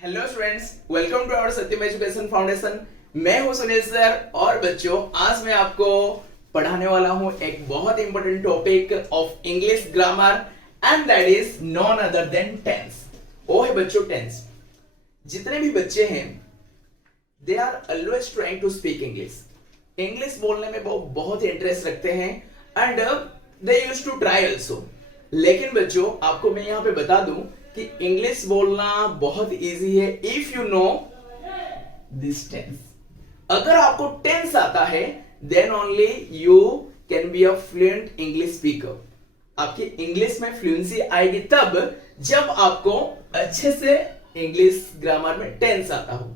Hello students, welcome to our Satyam education foundation. मैं हूं Sunil sir और बच्चों आज मैं आपको पढ़ाने वाला हूं एक बहुत important topic of English grammar and that is none other than tense. वो है बच्चों टेंस। जितने भी बच्चे हैं they are always trying to speak English. English बोलने में वो बहुत इंटरेस्ट रखते हैं and they used to try also. लेकिन बच्चों आपको मैं यहाँ पे बता दूं कि इंग्लिश बोलना बहुत इजी है if you know this tense. अगर आपको टेंस आता है then only you can be a fluent English speaker. आपकी इंग्लिश में फ्लुएंसी आएगी तब जब आपको अच्छे से इंग्लिश ग्रामर में टेंस आता हो।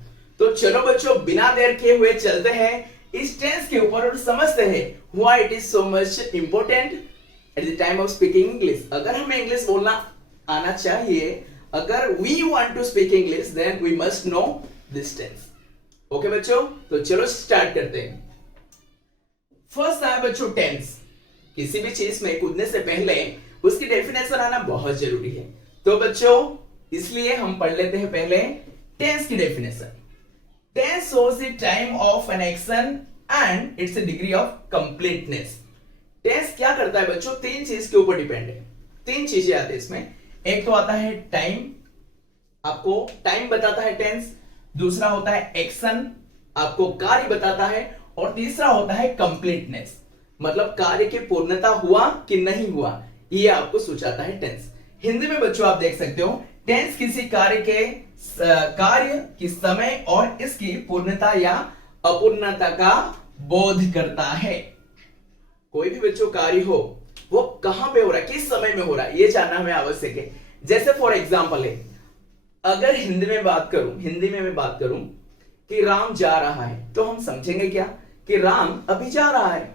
तो चलो बच्चों बिना देर किए हुए चलते हैं इस टेंस के ऊपर और समझते हैं why it is so much important at the time of speaking English. अगर हमें इंग्लिश बोलना आना चाहिए, अगर we want to speak English then we must know this tense. Okay बच्चों, तो चलो स्टार्ट करते हैं। फर्स्ट है बच्चों टेंस। किसी भी चीज में कूदने से पहले उसकी डेफिनेशन आना बहुत जरूरी है। तो बच्चों इसलिए हम पढ़ लेते हैं पहले टेंस की definition. Tense shows the time of an action and its degree of completeness। Tense क्या करता है बच्चों? तीन चीज के ऊपर डिपेंड है। तीन चीजें आती है इसमें। एक तो आता है टाइम, आपको टाइम बताता है टेंस। दूसरा होता है एक्शन, आपको कार्य बताता है। और तीसरा होता है कंप्लीटनेस, मतलब कार्य की पूर्णता हुआ कि नहीं हुआ, ये आपको सूचाता है टेंस। हिंदी में बच्चों आप देख सकते हो टेंस किसी कार्य की समय और इसकी पूर्णता या अपूर्णता का बोध करता है। कोई भी बच्चों कार्य हो वो कहां पे हो रहा है, किस समय में हो रहा है, ये जानना हमें आवश्यक है। जैसे फॉर एग्जांपल है, अगर हिंदी में मैं बात करूं कि राम जा रहा है तो हम समझेंगे क्या कि राम अभी जा रहा है।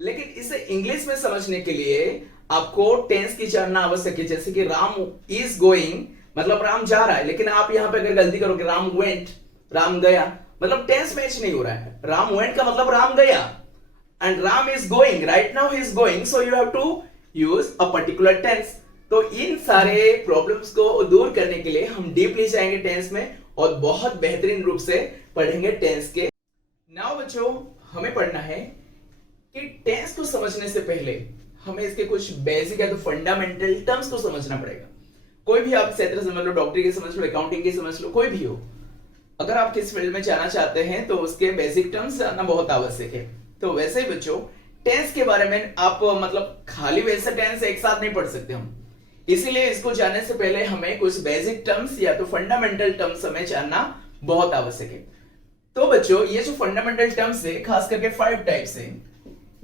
लेकिन इसे इंग्लिश में समझने के लिए आपको टेंस की जानना आवश्यक है। जैसे कि राम इज गोइंग, मतलब राम जा रहा है, लेकिन आप यहां पे अगर गलती करोगे राम वेंट, राम गया, मतलब टेंस मैच नहीं हो रहा है। राम वेंट का मतलब राम गया and Ram is going, right now he is going, so you have to use a particular tense। तो इन सारे प्रॉब्लम्स को दूर करने के लिए हम डीपली जाएंगे टेंस में और बहुत बेहतरीन रूप से पढ़ेंगे टेंस के। नाउ बच्चों हमें पढ़ना है कि टेंस को समझने से पहले हमें इसके कुछ बेसिक या तो फंडामेंटल टर्म्स को समझना पड़ेगा। कोई भी आप क्षेत्र समझ लो, डॉक्टरी की समझ लो, अकाउंटिंग की समझ लो, कोई भी हो, अगर आप किस फील्ड में जाना चाहते हैं तो उसके बेसिक टर्म्स जानना बहुत आवश्यक है। तो वैसे ही बच्चों टेंस के बारे में आप मतलब खाली वैसे टेंस एक साथ नहीं पढ़ सकते हम, इसीलिए इसको जानने से पहले हमें कुछ बेसिक टर्म्स या तो फंडामेंटल टर्म्स हमें जानना बहुत आवश्यक है। तो बच्चों ये जो फंडामेंटल टर्म्स है खास करके 5 टाइप्स है।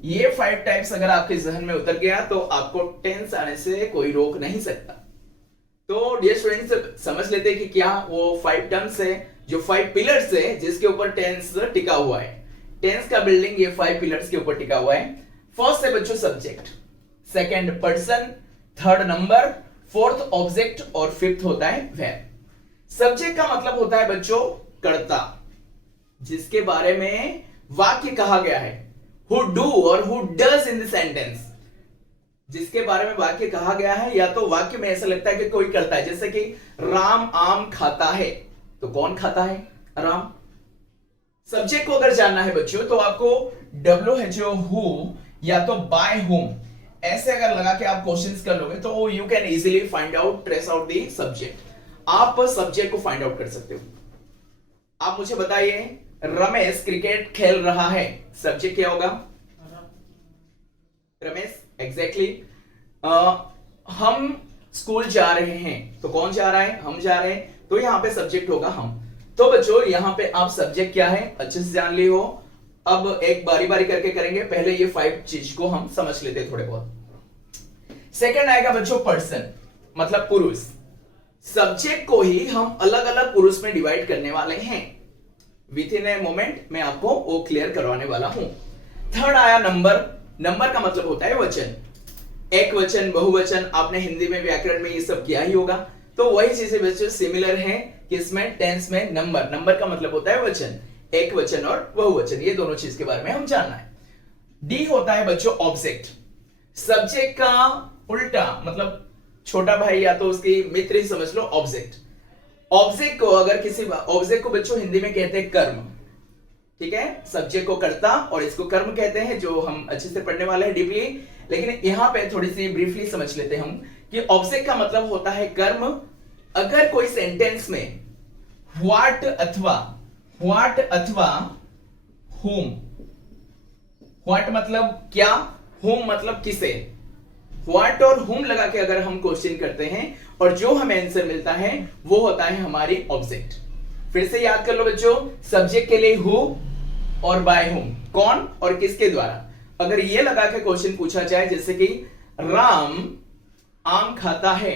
ये 5 टाइप्स अगर आपके जहन में उतर गया तो आपको टेंस आने से कोई रोक नहीं सकता। तो डियर स्टूडेंट्स समझ लेते हैं कि क्या वो 5 टर्म्स है, जो 5 पिलर्स है जिसके ऊपर टेंस टिका हुआ है। टेंस का बिल्डिंग ये 5 पिलर्स के ऊपर टिका हुआ है। फर्स्ट है बच्चों subject, second person, third number, fourth object और फिफ्थ होता है वर्ब। सब्जेक्ट का मतलब होता है बच्चों कर्ता, जिसके बारे में वाक्य कहा गया है, हु डू और who does in the sentence. जिसके बारे में वाक्य कहा गया है या तो वाक्य में ऐसा लगता है कि कोई करता है, जैसे कि राम आम खाता है, तो कौन खाता है? राम। सब्जेक्ट को अगर जानना है बच्चों तो आपको WHO हु या तो बाय हुम ऐसे अगर लगा के आप क्वेश्चंस कर लोगे तो you can easily find out, trace out the subject. आप सब्जेक्ट को फाइंड आउट कर सकते हो। आप मुझे बताइए रमेश क्रिकेट खेल रहा है, सब्जेक्ट क्या होगा? रमेश, एग्जैक्टली। हम स्कूल जा रहे हैं, तो कौन जा रहा है? हम जा रहे हैं, तो यहां पे सब्जेक्ट होगा हम। तो बच्चों यहां पे आप सब्जेक्ट क्या है अच्छे से जान ली हो। अब एक बारी बारी करके करेंगे, पहले ये 5 चीज को हम समझ लेते हैं थोड़े बहुत। सेकंड आएगा बच्चों पर्सन, मतलब पुरुष। सब्जेक्ट को ही हम अलग अलग पुरुष में डिवाइड करने वाले हैं। विथ इन ए मोमेंट मैं आपको वो क्लियर करवाने वाला हूं। थर्ड आया नंबर। नंबर का मतलब होता है वचन, एक वचन, बहुवचन। आपने हिंदी में व्याकरण में ये सब किया ही होगा। तो वही चीजें बच्चों सिमिलर हैं किसमें? टेंस में। नंबर का मतलब होता है वचन, एक वचन और बहुवचन, ये दोनों चीज के बारे में हम जानना है। डी होता है बच्चों ऑब्जेक्ट। सब्जेक्ट का उल्टा मतलब छोटा भाई या तो उसकी मित्र ही समझ लो ऑब्जेक्ट। ऑब्जेक्ट को, अगर किसी ऑब्जेक्ट को बच्चों हिंदी में कहते हैं कर्म, ठीक है, सब्जेक्ट को कर्ता और इसको कर्म कहते हैं, जो हम अच्छे से पढ़ने वाले हैं डीपली। लेकिन यहां पे थोड़ी सी ब्रीफली समझ लेते हैं हम कि ऑब्जेक्ट का मतलब होता है कर्म। अगर कोई सेंटेंस में व्हाट अथवा whom, व्हाट मतलब क्या, whom मतलब किसे, व्हाट और whom लगा के अगर हम क्वेश्चन करते हैं और जो हमें आंसर मिलता है वो होता है हमारी ऑब्जेक्ट। फिर से याद कर लो बच्चों, सब्जेक्ट के लिए हु और बाय whom, कौन और किसके द्वारा। अगर ये लगा के क्वेश्चन पूछा जाए जैसे कि राम आम खाता है,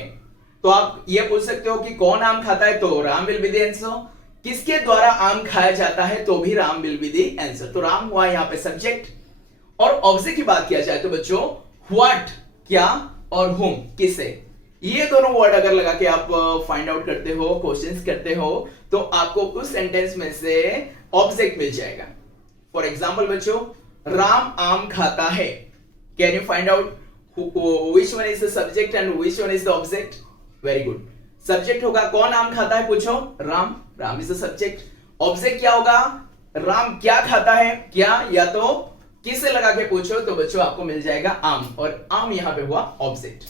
तो आप ये पूछ सकते हो कि कौन आम खाता है, तो Ram will be the answer. किसके द्वारा आम खाया जाता है, तो भी Ram will be the answer. तो राम हुआ यहां पे सब्जेक्ट। और ऑब्जेक्ट की बात किया जाए तो बच्चों व्हाट क्या और whom किसे, ये दोनों वर्ड अगर लगा के आप फाइंड आउट करते हो, क्वेश्चंस करते हो, तो आपको उस सेंटेंस में से ऑब्जेक्ट मिल जाएगा। फॉर एग्जांपल बच्चों, राम आम खाता है, can you find out which one is the subject and which one is the object? Very good. Subject होगा कौन आम खाता है, पूछो Ram, Ram is the subject. Object क्या होगा, राम क्या खाता है, क्या या तो किसे लगा के पूछो तो बच्चों आपको मिल जाएगा आम, और आम यहां पे हुआ object.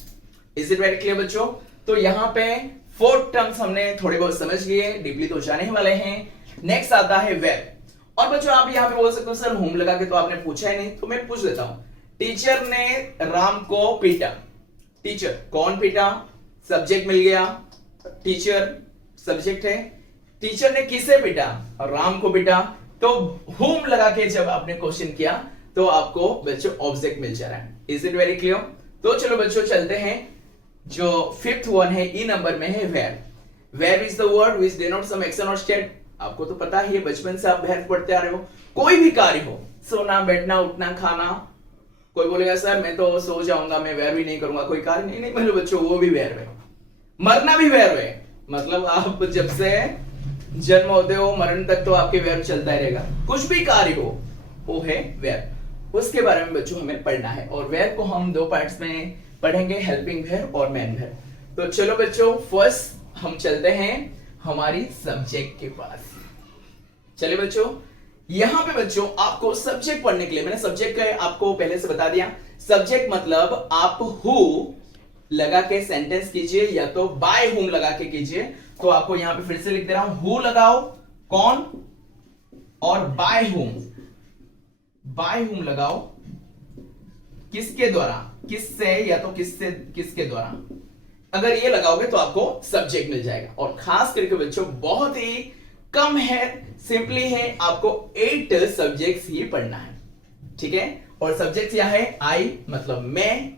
Is it very clear बच्चों? तो यहां पे 4 टर्म्स हमने थोड़े बहुत समझ लिए, डीपली तो जाने ही वाले हैं। नेक्स्ट आता है वेयर। और बच्चों आप यहां पे बोल सकते हो सर होम लगा के तो आपने पूछा ही नहीं, तो मैं पूछ देता हूं। टीचर ने राम को पीटा, टीचर कौन पीटा, सब्जेक्ट मिल गया, टीचर सब्जेक्ट है। टीचर ने किसे पीटा, राम को पीटा, तो होम लगा के जब आपने क्वेश्चन किया तो आपको बच्चों ऑब्जेक्ट मिल जा रहा है। Is it very clear? तो चलो बच्चों चलते हैं, जो 5th वन है ई नंबर में है where. Where is the word which denotes some action और स्टेट। आपको तो पता ही है, बचपन से आप वेयर पढ़ते आ रहे हो। कोई भी कार्य हो, सोना बैठना उठना खाना, कोई बोलेगा सर मैं तो सो जाऊंगा, मैं वेयर भी नहीं करूंगा, कोई कार्य नहीं, नहीं मतलब बच्चों वो भी वेयर है। मरना भी वेयर है, मतलब आप जब से जन्म होते हो मरण तक तो आपके वेयर चलता ही रहेगा। कुछ भी कार्य हो वो है वेयर, उसके बारे में बच्चों हमें पढ़ना है। और वेयर को हम 2 पार्ट्स में पढ़ेंगे, हेल्पिंग वेयर और मेन वेयर। तो चलो बच्चों फर्स्ट हम चलते हैं हमारी सब्जेक्ट के पास। चलिए बच्चों, यहां पे बच्चों आपको सब्जेक्ट पढ़ने के लिए मैंने सब्जेक्ट का आपको पहले से बता दिया। सब्जेक्ट मतलब आप हु लगा के सेंटेंस कीजिए या तो बाय हुम लगा के कीजिए। तो आपको यहां पे फिर से लिख दे रहा हूं, हु लगाओ कौन, और बाय हुम लगाओ किसके द्वारा, किससे या तो किससे किसके द्वारा। अगर ये लगाओगे तो आपको सब्जेक्ट मिल जाएगा। और खास करके बच्चों बहुत ही कम है, सिंपली है, आपको 8 सब्जेक्ट्स ही पढ़ना है, ठीक है। और सब्जेक्ट क्या है, आई मतलब मैं,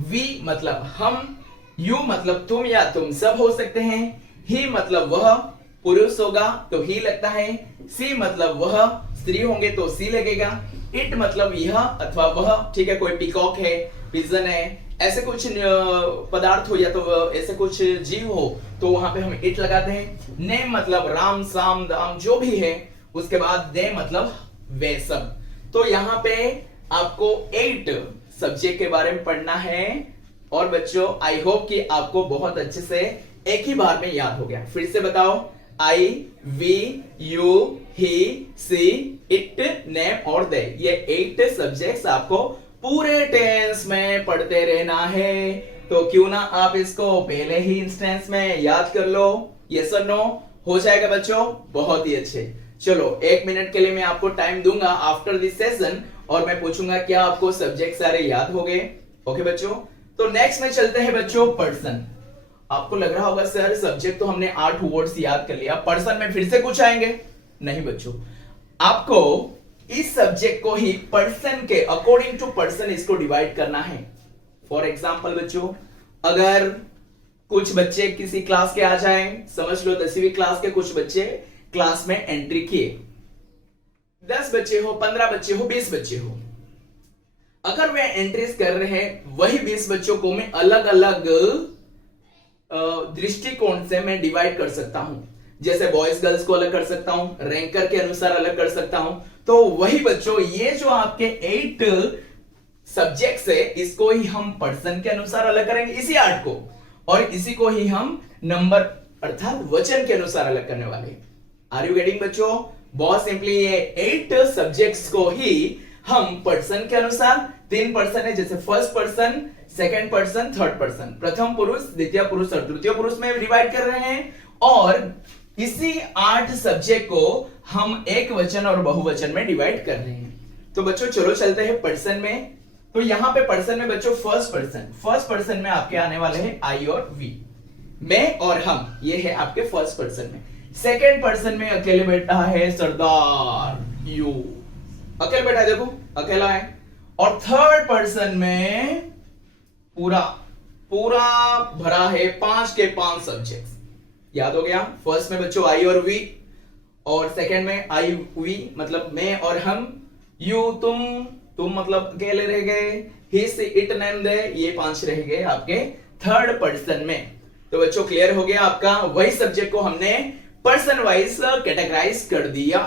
वी मतलब हम, यू मतलब तुम या तुम सब हो सकते हैं, ही मतलब वह, पुरुष होगा तो ही लगता है, सी मतलब वह, स्त्री होंगे तो सी लगेगा, इट मतलब यह अथवा वह, ठीक है। कोई पिकॉक है, पिजन है, ऐसे कुछ पदार्थ हो या तो ऐसे कुछ जीव हो तो वहां पे हम इट लगाते हैं। नेम मतलब राम साम दाम जो भी है, उसके बाद दे मतलब वे सब। तो यहाँ पे आपको 8 सब्जेक्ट के बारे में पढ़ना है। और बच्चों आई होप कि आपको बहुत अच्छे से एक ही बार में याद हो गया। फिर से बताओ, I, we, you, he, she, it, name और दे, ये 8 सब्जेक्ट्स आपको पूरे टेंस में पढ़ते रहना है। तो क्यों ना आप इसको पहले ही इंस्टेंस में याद कर लो। यस और नो हो जाएगा बच्चों, बहुत ही अच्छे। चलो 1 मिनट के लिए मैं आपको टाइम दूंगा आफ्टर दिस सेशन, और मैं पूछूंगा क्या आपको सब्जेक्ट सारे याद हो गए। ओके बच्चों, तो नेक्स्ट में चलते हैं बच्चों पर्सन। आपको लग रहा होगा सर सब्जेक्ट तो हमने 8 वर्ड्स याद कर लिया, पर्सन में फिर से कुछ आएंगे। नहीं बच्चों, आपको इस सब्जेक्ट को ही पर्सन के अकॉर्डिंग टू पर्सन इसको डिवाइड करना है। फॉर एग्जाम्पल बच्चों, अगर कुछ बच्चे किसी क्लास के आ जाएं, समझ लो 10वीं क्लास के कुछ बच्चे क्लास में एंट्री किए, 10 बच्चे हो, 15 बच्चे हो, 20 बच्चे हो, अगर वे एंट्रीज कर रहे हैं, वही 20 बच्चों को मैं अलग अलग दृष्टिकोण से मैं डिवाइड कर सकता हूं। जैसे बॉयज गर्ल्स को अलग कर सकता हूं, रैंकर के अनुसार अलग कर सकता हूं। तो वही बच्चों ये जो आपके 8 सब्जेक्ट्स है, इसको ही हम पर्सन के अनुसार अलग करेंगे, इसी 8 को, और इसी को ही हम नंबर अर्थात वचन के अनुसार अलग करने वाले। आर यू गेटिंग बच्चों? बहुत सिंपली ये 8 सब्जेक्ट्स को ही हम पर्सन के अनुसार, 3 पर्सन है जैसे first person, second person, third person, प्रथम पुरुष, द्वितीय पुरुष और तृतीय पुरुष में डिवाइड कर रहे हैं, और इसी 8 सब्जेक्ट को हम एक वचन और बहुवचन में डिवाइड कर रहे हैं। तो बच्चों चलो चलते हैं पर्सन में। तो यहां पे पर्सन में बच्चों फर्स्ट पर्सन में आपके आने वाले हैं आई और वी, मैं और हम, ये है आपके फर्स्ट पर्सन में। सेकंड पर्सन में अकेले बैठा है सरदार, यू अकेले बैठा है, देखो अकेला है। और थर्ड पर्सन में पूरा भरा है 5 के 5 सब्जेक्ट्स, याद हो गया। फर्स्ट में बच्चों आई और वी, और सेकंड में आई वी मतलब मैं और हम, यू तुम मतलब अकेले रह गए, ही सी इट नेम दे, ये 5 रह गए आपके थर्ड पर्सन में। तो बच्चों क्लियर हो गया आपका, वही सब्जेक्ट को हमने पर्सन वाइज कैटेगराइज कर दिया।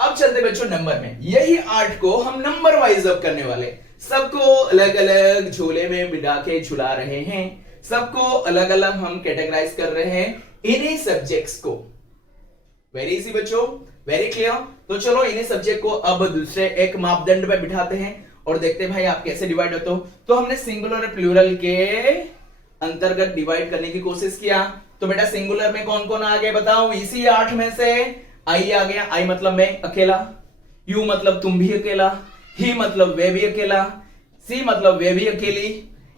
अब चलते बच्चों नंबर में, यही 8 को हम नंबर वाइज अब करने वाले, सबको अलग अलग झोले में बिठा के झुला रहे हैं, सबको अलग अलग हम कैटेगराइज कर रहे हैं इन्हीं सब्जेक्ट्स को। वेरी इजी बच्चों, वेरी क्लियर। तो चलो इन्हीं सब्जेक्ट को अब दूसरे एक मापदंड पे बिठाते हैं और देखते हैं भाई आप कैसे डिवाइड होते हो। तो हमने सिंगुलर और प्लूरल के अंतर्गत डिवाइड करने की कोशिश किया। तो बेटा सिंगुलर में कौन कौन आ गए बताओ? इसी 8 में से आई आ गया, आई मतलब मैं अकेला, यू मतलब तुम भी अकेला, ही मतलब वे भी अकेला, सी मतलब वे भी अकेली,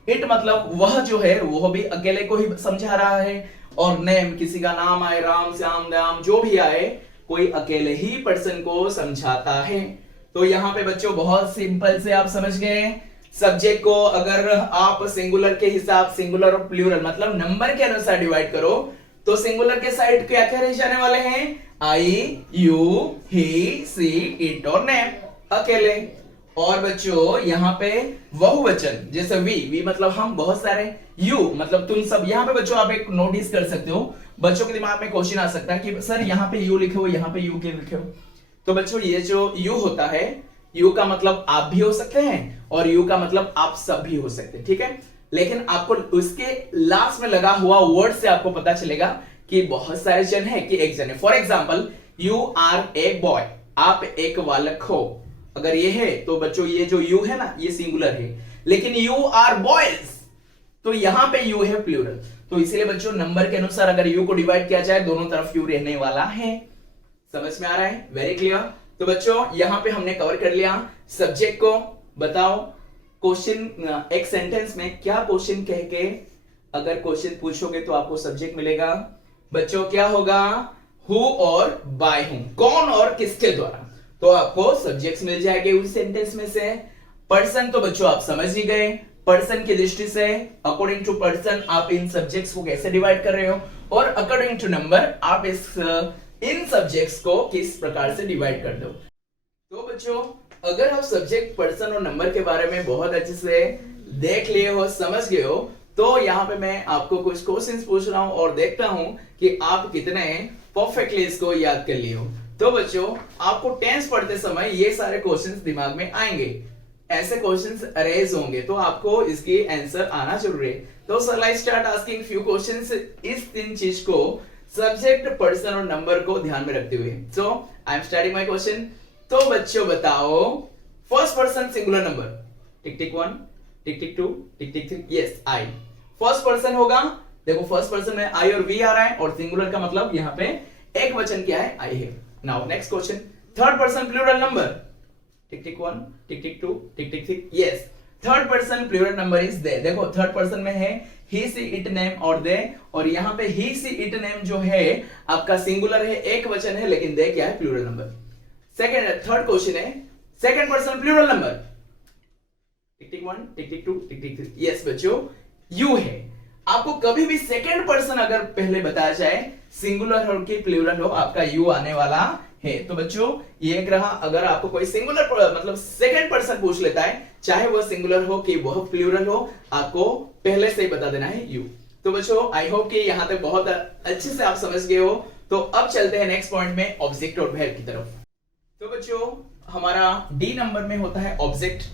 इट मतलब वह जो है वो भी अकेले को ही समझा रहा है, और नेम किसी का नाम आए, राम श्याम दाम जो भी आए, कोई अकेले ही पर्सन को समझाता है। तो यहां पे बच्चों बहुत सिंपल से आप समझ गए, सब्जेक्ट को अगर आप सिंगुलर के हिसाब, सिंगुलर और प्लूरल मतलब नंबर के अनुसार डिवाइड करो, तो सिंगुलर के साइड क्या क्या रह जाने वाले हैं? आई, यू, ही, सी, इट और नेम अकेले। और बच्चों यहाँ पे बहुवचन जैसे वी मतलब हम बहुत सारे, यू मतलब तुम सब। यहाँ पे बच्चों आप एक नोटिस कर सकते हो, बच्चों के दिमाग में क्वेश्चन आ सकता है कि सर यहाँ पे यू लिखे हो, यहाँ पे यू के लिखे हो। तो बच्चों ये जो यू होता है, यू का मतलब आप भी हो सकते हैं और यू का मतलब आप सब भी हो सकते हैं, ठीक है। लेकिन आपको उसके लास्ट में लगा हुआ वर्ड से आपको पता चलेगा कि बहुत सारे जन है कि एक जन है। For example you are a boy, आप एक बालक हो, अगर ये है तो बच्चों ये जो यू है ना ये सिंगुलर है, लेकिन यू आर बॉयज तो यहां पे यू है प्लूरल। तो इसीलिए बच्चों नंबर के अनुसार अगर यू को डिवाइड किया जाए दोनों तरफ यू रहने वाला है। समझ में आ रहा है? Very clear. तो बच्चों यहां पे हमने कवर कर लिया सब्जेक्ट को। बताओ क्वेश्चन एक सेंटेंस में क्या क्वेश्चन कह के अगर क्वेश्चन पूछोगे तो आपको सब्जेक्ट मिलेगा। बच्चों क्या होगा? हु और बाय हूं, कौन और किसके द्वारा, तो आपको सब्जेक्ट्स मिल जाएंगे उस सेंटेंस में से। पर्सन तो बच्चों आप समझ ही गए, पर्सन की दृष्टि से अकॉर्डिंग टू पर्सन आप इन सब्जेक्ट्स को कैसे डिवाइड कर रहे हो, और अकॉर्डिंग टू नंबर आप इन सब्जेक्ट्स को किस प्रकार से डिवाइड कर दो। तो बच्चों अगर आप सब्जेक्ट, पर्सन और नंबर के बारे में बहुत अच्छे से देख लिए हो, समझ गए हो, तो यहाँ पे मैं आपको कुछ क्वेश्चंस पूछ रहा हूं और देखता हूं कि आप कितने परफेक्टली इसको याद कर लिए हो। तो बच्चों आपको टेंस पढ़ते समय ये सारे क्वेश्चंस दिमाग में आएंगे, ऐसे क्वेश्चंस अरेज होंगे, तो आपको इसकी आंसर आना जरूरी है। तो sir I start asking few questions इस 3 चीज को, सब्जेक्ट, पर्सन और नंबर को ध्यान में रखते हुए। So I am starting my question. तो बच्चों बताओ first person singular number, tick tick 1, tick tick 2, tick tick 3, yes I. First person होगा, देखो फर्स्ट पर्सन में आई और वी आ रहा है, और सिंगुलर का मतलब यहाँ पे एक वचन क्या है? आई है। Now next question, third person plural number, tick tick 1, tick tick 2, tick tick 3, yes third person plural number is they. देखो थर्ड पर्सन में है ही सी इट नेम और दे, और यहाँ पे ही सी इट नेम जो है आपका सिंगुलर है, एक वचन है, लेकिन दे क्या है? Plural number. Second third question है second person plural number, tick tick 1, tick tick 2, tick tick 3, yes बच्चों यू है। आपको कभी भी सेकंड पर्सन अगर पहले बताया जाए सिंगुलर हो कि प्लूरल हो, आपका यू आने वाला है। तो बच्चों ये एक रहा, अगर आपको कोई सिंगुलर मतलब सेकंड पर्सन पूछ लेता है, चाहे वह सिंगुलर हो कि वह प्लूरल हो, आपको पहले से ही बता देना है यू। तो बच्चों आई होप कि यहां तक बहुत अच्छे से आप समझ गए हो। तो अब चलते हैं नेक्स्ट पॉइंट में, ऑब्जेक्ट और वर्ब की तरफ। तो बच्चों हमारा डी नंबर में होता है ऑब्जेक्ट।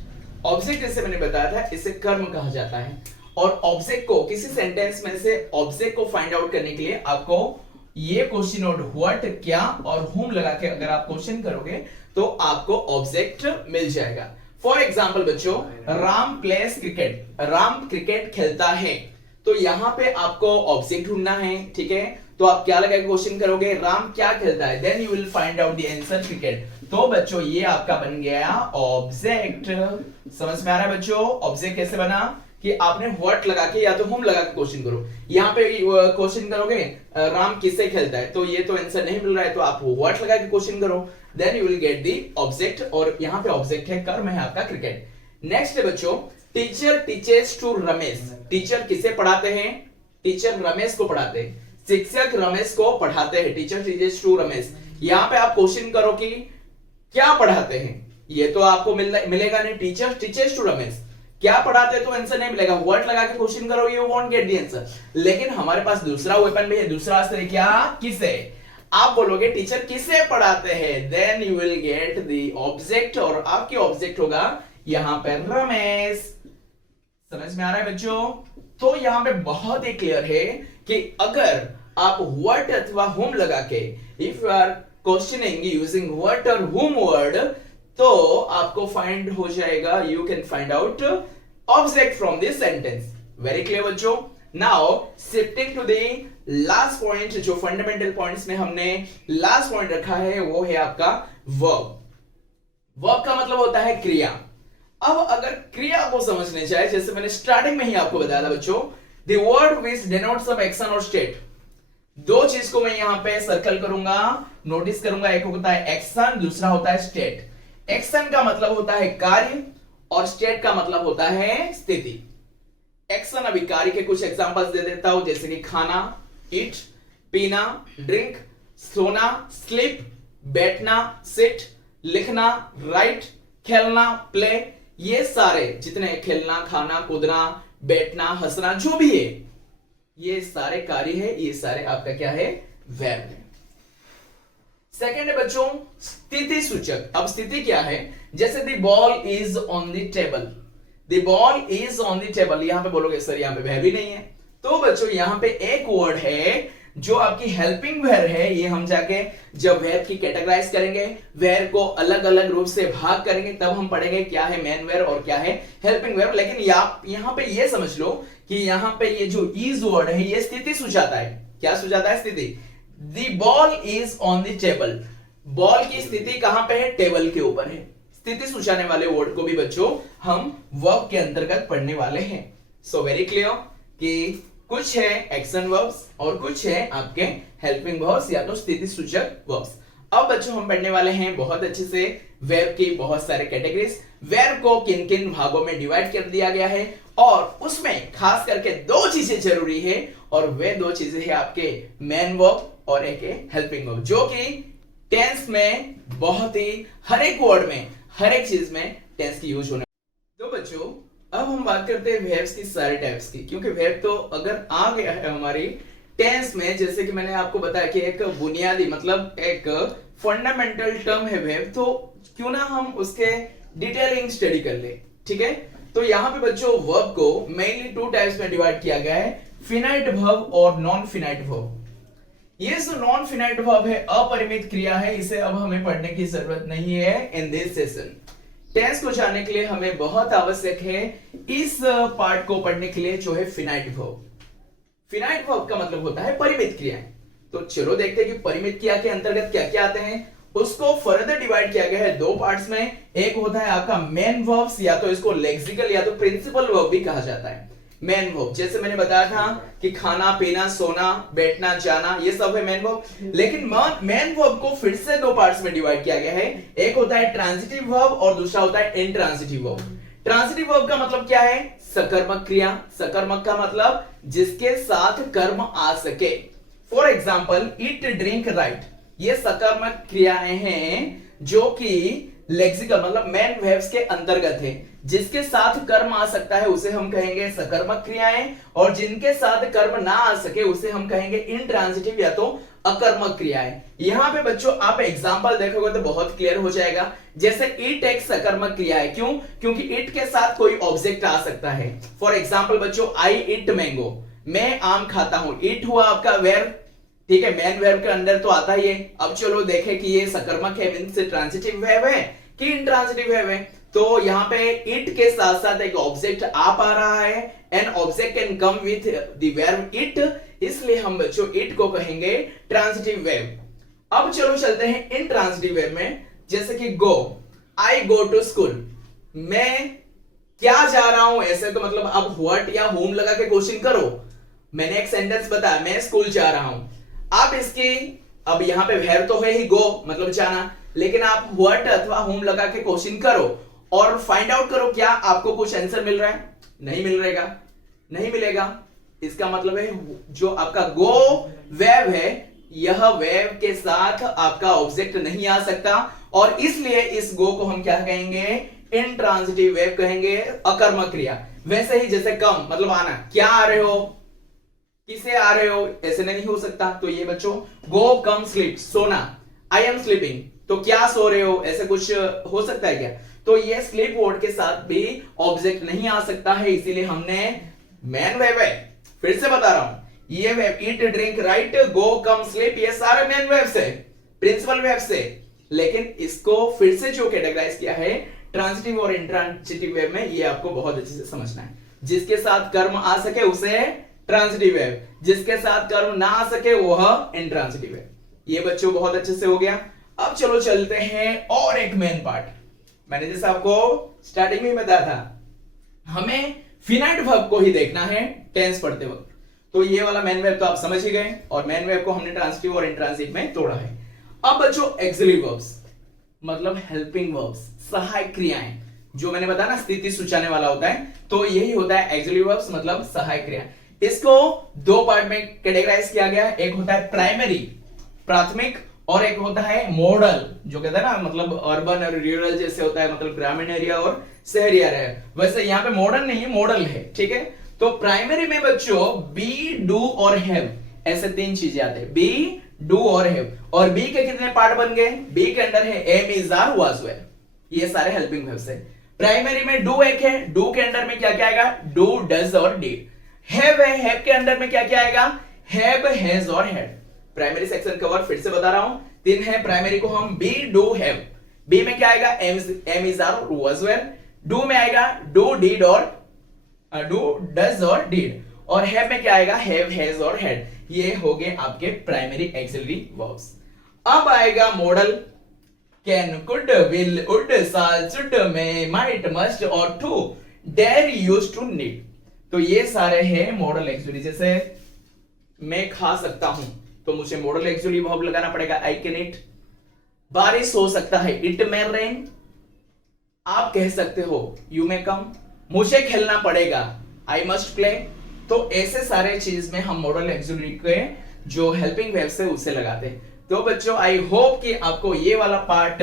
ऑब्जेक्ट जैसे मैंने बताया था इसे कर्म कहा जाता है, और ऑब्जेक्ट को किसी सेंटेंस में से ऑब्जेक्ट को फाइंड आउट करने के लिए आपको ये क्वेश्चन नोट व्हाट क्या और whom लगा के अगर आप क्वेश्चन करोगे तो आपको ऑब्जेक्ट मिल जाएगा। फॉर एग्जाम्पल बच्चों, Ram place cricket, Ram cricket खेलता है, तो यहां पे आपको ऑब्जेक्ट ढूंढना है, ठीक है। तो आप क्या लगा के क्वेश्चन करोगे, राम क्या खेलता है, then you will find out the answer cricket. तो बच्चों ये आपका बन गया ऑब्जेक्ट। समझ में आ रहा है बच्चों ऑब्जेक्ट कैसे बना कि आपने व्हाट लगा के या तो whom लगा के क्वेश्चन करो। यहाँ पे क्वेश्चन करोगे राम किससे खेलता है, तो ये तो आंसर नहीं मिल रहा है, तो आप व्हाट लगा के क्वेश्चन करो, then you will get the object. और यहाँ पे ऑब्जेक्ट है, कर्म है आपका क्रिकेट। नेक्स्ट है बच्चों, teacher teaches to Ramesh, teacher किसे पढ़ाते हैं, टीचर रमेश को पढ़ाते हैं, शिक्षक रमेश को पढ़ाते हैं, टीचर टीचेस टू रमेश। यहाँ पे आप क्वेश्चन करो कि क्या पढ़ाते हैं, ये तो आपको मिलेगा नहीं, टीचर टीचेस टू रमेश क्या पढ़ाते हैं तो आंसर नहीं मिलेगा, वर्ड लगा के क्वेश्चन करो, you won't get the answer. लेकिन हमारे पास दूसरा वेपन भी है, दूसरा अस्त्र है, क्या, किसे। आप बोलोगे टीचर किसे पढ़ाते हैं, then you will get the object, और आपकी ऑब्जेक्ट होगा यहाँ पे रमेश। समझ में आ रहा है बच्चों। तो यहां पे बहुत ही क्लियर है कि अगर आप व्हाट अथवा whom लगा के if you are questioning using what और whom वर्ड, तो आपको फाइंड हो जाएगा, you can find out object from this sentence. Very clear बच्चों। Now shifting to the last point, जो फंडामेंटल पॉइंट्स में हमने लास्ट पॉइंट रखा है वो है आपका वर्ब। वर्ब का मतलब होता है क्रिया। अब अगर क्रिया को समझने जाए, जैसे मैंने स्टार्टिंग में ही आपको बताया था बच्चों, the word which denotes of action और स्टेट, दो चीज को मैं यहां पे सर्कल करूंगा, नोटिस करूंगा, एक होता है एक्शन, दूसरा होता है स्टेट। एक्शन का मतलब होता है कार्य और स्टेट का मतलब होता है स्थिति। एक्शन, अभी कार्य के कुछ एग्जांपल्स दे देता हूं, जैसे कि खाना, ईट, पीना, ड्रिंक, सोना, स्लीप, बैठना, सिट, लिखना, राइट, खेलना, प्ले, ये सारे जितने खेलना, खाना, कूदना, बैठना, हंसना, जो भी है, ये सारे कार्य है, ये सारे आपका क्या है, वर्ब है। सेकेंड है बच्चों स्थिति सूचक। अब स्थिति क्या है, जैसे the ball is on the table, the ball is on the table, यहां पे बोलोगे सर यहां पे वर्ब ही नहीं है, तो बच्चों यहां पे एक वर्ड है जो आपकी हेल्पिंग वर्ब है। ये हम जाके जब वर्ब की कैटेगराइज करेंगे, वर्ब को अलग अलग रूप से भाग करेंगे, तब हम पढ़ेंगे क्या है मेन वर्ब और क्या है हेल्पिंग वर्ब। लेकिन यहां पे ये समझ लो कि यहां पे ये जो इज वर्ड है ये स्थिति सुझाता है। क्या सुझाता है, स्थिति। The ball is on the table, ball की स्थिति कहां पे है, टेबल के ऊपर है। स्थिति सुझाने वाले वर्ड को भी बच्चों हम वर्ब के अंतर्गत पढ़ने वाले हैं। सो वेरी क्लियर कि कुछ है एक्शन वर्ब्स और कुछ है आपके हेल्पिंग वर्ब्स या तो स्थिति सूचक वर्ब्स। अब बच्चों हम पढ़ने वाले हैं बहुत अच्छे से वर्ब की बहुत सारे कैटेगरीज। वर्ब को किन किन भागों में डिवाइड कर दिया गया है और उसमें खास करके दो चीजें जरूरी है, और वे दो चीजें है आपके मेन वर्ब और एक है हेल्पिंग वर्ब, जो कि टेंस में बहुत ही हर एक वर्ड में हर एक चीज में टेंस की यूज होने। तो बच्चों अब हम बात करते हैं वेब्स की सारे टाइप्स की, क्योंकि वेब तो अगर आ गया है हमारी टेंस में, जैसे कि मैंने आपको बताया कि एक बुनियादी मतलब एक फंडामेंटल टर्म है वेब, तो क्यों ना हम उसके डिटेलिंग स्टडी कर ले। ठीक है, तो यहाँ पे बच्चों वर्ब को मेनली टू टाइप्स में डिवाइड किया गया है, फिनाइट वर्ब और नॉन फिनाइट वर्ब। ये जो नॉन फिनाइट वर्ब है, अपरिमित क्रिया है, इसे अब हमें पढ़ने की जरूरत नहीं है इन दिस सेशन। टेंस को जानने के लिए हमें बहुत आवश्यक है इस पार्ट को पढ़ने के लिए, जो है फिनाइट वर्ब। फिनाइट वर्ब का मतलब होता है परिमित क्रियाएं। तो चलो देखते हैं कि परिमित क्रिया के अंतर्गत क्या क्या आते हैं। उसको फर्दर डिवाइड किया गया है दो पार्ट्स में। एक होता है आपका मेन वर्ब्स, या तो इसको लेक्सिकल या तो प्रिंसिपल वर्ब भी कहा जाता है। मेन वर्ब जैसे मैंने बताया था कि खाना, पीना, सोना, बैठना, जाना, ये सब है मेन वर्ब। लेकिन मेन वर्ब को फिर से दो पार्ट्स में डिवाइड किया गया है। एक होता है ट्रांजिटिव वर्ब और दूसरा होता है इंट्रांजिटिव वर्ब। ट्रांजिटिव वर्ब का मतलब क्या है, सकर्मक क्रिया। सकर्मक का मतलब जिसके साथ कर्म आ सके। For example eat, drink, right, ये सकर्मक क्रियाएं हैं जो कि लेक्सिकल मतलब मेन वर्ब्स के अंतर्गत है। जिसके साथ कर्म आ सकता है उसे हम कहेंगे सकर्मक क्रियाएं, और जिनके साथ कर्म ना आ सके उसे हम कहेंगे इंट्रांजिटिव या तो अकर्मक क्रिया है। यहां पे बच्चों आप एग्जांपल देखोगे तो बहुत क्लियर हो जाएगा। जैसे ईट एक सकर्मक क्रिया है, क्यों? क्योंकि ईट के साथ कोई ऑब्जेक्ट आ सकता है। फॉर एग्जांपल बच्चों, आई ईट मैंगो, मैं आम खाता हूं। ईट हुआ आपका वर्ब, ठीक है, मेन वर्ब के अंदर तो आता ही है। अब चलो देखें कि ये सकर्मक है, मींस ट्रांजिटिव वर्ब है कि इंट्रांजिटिव वर्ब है। तो यहाँ पे इट के साथ साथ एक ऑब्जेक्ट आ पा रहा है, an object can come with the verb it, इसलिए हम बच्चों इट को कहेंगे ट्रांजिटिव वर्ब। अब चलो चलते हैं इंट्रांजिटिव वर्ब में, जैसे कि गो, आई गो टू स्कूल, मैं क्या जा रहा हूं। ऐसे तो मतलब अब व्हाट या होम लगा के क्वेश्चन करो। मैंने एक सेंटेंस बताया, मैं स्कूल जा रहा हूं। आप इसकी, अब यहां पे वर्ब तो है ही गो मतलब जाना, लेकिन आप व्हाट अथवा होम लगा के क्वेश्चन करो और फाइंड आउट करो क्या आपको कुछ आंसर मिल रहा है। नहीं मिल रहेगा, नहीं मिलेगा। इसका मतलब है जो आपका गो वर्ब है, यह वर्ब के साथ आपका ऑब्जेक्ट नहीं आ सकता, और इसलिए इस गो को हम क्या कहेंगे? इंट्रांजिटिव वर्ब कहेंगे, अकर्मक क्रिया। वैसे ही जैसे कम मतलब आना, क्या आ रहे हो, किसे आ रहे हो, ऐसे नहीं हो सकता। तो ये बच्चों गो कम स्लीप, सोना, आई एम स्लीपिंग, तो क्या सो रहे हो, ऐसे कुछ हो सकता है क्या? तो ये स्लीप वर्ड के साथ भी ऑब्जेक्ट नहीं आ सकता है, इसीलिए हमने मेन वर्ब है। फिर से बता रहा हूं, ये verb eat drink write go come sleep, ये सारे मेन वर्ब्स है, प्रिंसिपल वर्ब्स है। लेकिन इसको फिर से जो कैटेगराइज किया है ट्रांजिटिव और इंट्रांजिटिव वर्ब में, ये आपको बहुत अच्छे से समझना है। जिसके साथ कर्म आ सके उसे ट्रांजिटिव वर्ब, जिसके साथ कर्म ना आ सके वह इंट्रांजिटिव वर्ब। ये बच्चों बहुत अच्छे से हो गया। अब चलो चलते हैं और एक मेन पार्ट। मैंने जैसे आपको स्टार्टिंग में बताया था, हमें फिनाइट वर्ब को ही देखना है टेंस पढ़ते वक्त। तो ये वाला मेन वर्ब तो आप समझ ही गए, और मेन वर्ब को हमने ट्रांजिटिव और इंट्रांजिटिव में तोड़ा है। अब बच्चों एक्सिलरी वर्ब्स मतलब हेल्पिंग वर्ब्स, सहायक क्रियाएं, जो मैंने बताया ना स्थिति सूचाने वाला होता है, तो यही होता है एक्सिलरी वर्ब्स मतलब सहायक क्रिया। इसको दो पार्ट में कैटेगराइज किया गया है, एक होता है प्राइमरी प्राथमिक, और एक होता है मॉडल, जो कहता है ना मतलब अर्बन और रूरल जैसे होता है, मतलब ग्रामीण एरिया और शहरी एरिया। वैसे यहाँ पे मॉडल नहीं है, मॉडल है, ठीक है। तो प्राइमरी में बच्चों बी, डू और हैव, ऐसे तीन चीजें आते हैं, बी, डू और हैव। और बी के कितने पार्ट बन गए? बी के अंदर है am, is, are, was, were, ये सारे हेल्पिंग वर्ब्स है। प्राइमरी में डू एक है, डू के अंदर में क्या क्या आएगा? डू, डज और डिड। हैव है, हैव के अंदर में क्या क्या आएगा? हैव, हैज और हैड। प्राइमरी सेक्शन कवर फिर से बता रहा हूं, तीन है प्राइमरी को हम बी, डू, हैव। बी में क्या आएगा? Am, is, are, was, were. Do में आएगा डू, डिड और डू, डज और डिड। और हैव में क्या आएगा? हैव, हैज और हैड। ये हो गए आपके प्राइमरी एक्सिलरी वर्ब्स। अब आएगा modal, can, could, will, would, shall, should, may, might, must ought to, dare, used to, need. तो ये सारे हैं मॉडल एक्सिलरी। जैसे मैं खा सकता हूं तो मुझे मॉडल एक्चुअली वर्ब लगाना पड़ेगा, आई कैन ईट। बारिश हो सकता है, इट मे रेन। आप कह सकते हो यू मे कम। मुझे खेलना पड़ेगा, आई मस्ट प्ले। तो ऐसे सारे चीज में हम मॉडल एक्चुअली के जो हेल्पिंग वर्ब्स है उसे लगाते हैं। तो बच्चों आई होप कि आपको ये वाला पार्ट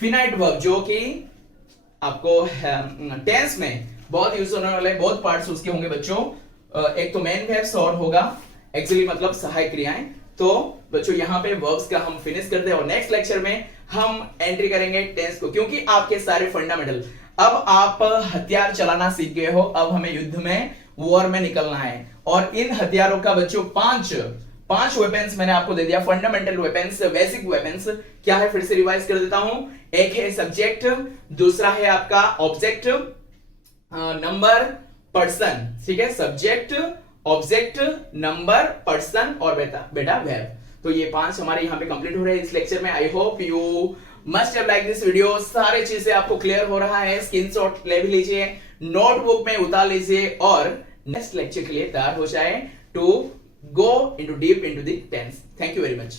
फिनाइट वर्ब, जो कि आपको टेंस में बहुत यूज होने वाले बहुत पार्ट्स उसके होंगे बच्चों। एक तो मेन वर्ब्स और होगा एक्चुअली मतलब सहायक क्रियाएं। तो बच्चों यहाँ पे वर्ब्स का हम फिनिश करते हैं, और नेक्स्ट लेक्चर में हम एंट्री करेंगे टेंस को, क्योंकि आपके सारे फंडामेंटल, अब आप हथियार चलाना सीख गए हो, अब हमें युद्ध में, वॉर में निकलना है। और इन हथियारों का बच्चों पांच वेपन्स मैंने आपको दे दिया, फंडामेंटल वेपन्स, बेसिक वेपन्स। क्या है फिर से रिवाइज कर देता हूं। एक है सब्जेक्ट, दूसरा है आपका ऑब्जेक्ट, नंबर, पर्सन, ठीक है, सब्जेक्ट, ऑब्जेक्ट, नंबर, पर्सन और बेटा वर्ब। तो ये पांच हमारे यहाँ पे कंप्लीट हो रहे हैं इस लेक्चर में। I hope you must have like this video. सारे चीजें आपको क्लियर हो रहा है, स्क्रीनशॉट ले भी लीजिए, नोटबुक में उतार लीजिए, और नेक्स्ट लेक्चर के लिए तैयार हो जाए to go into deep into the tense. Thank you very much.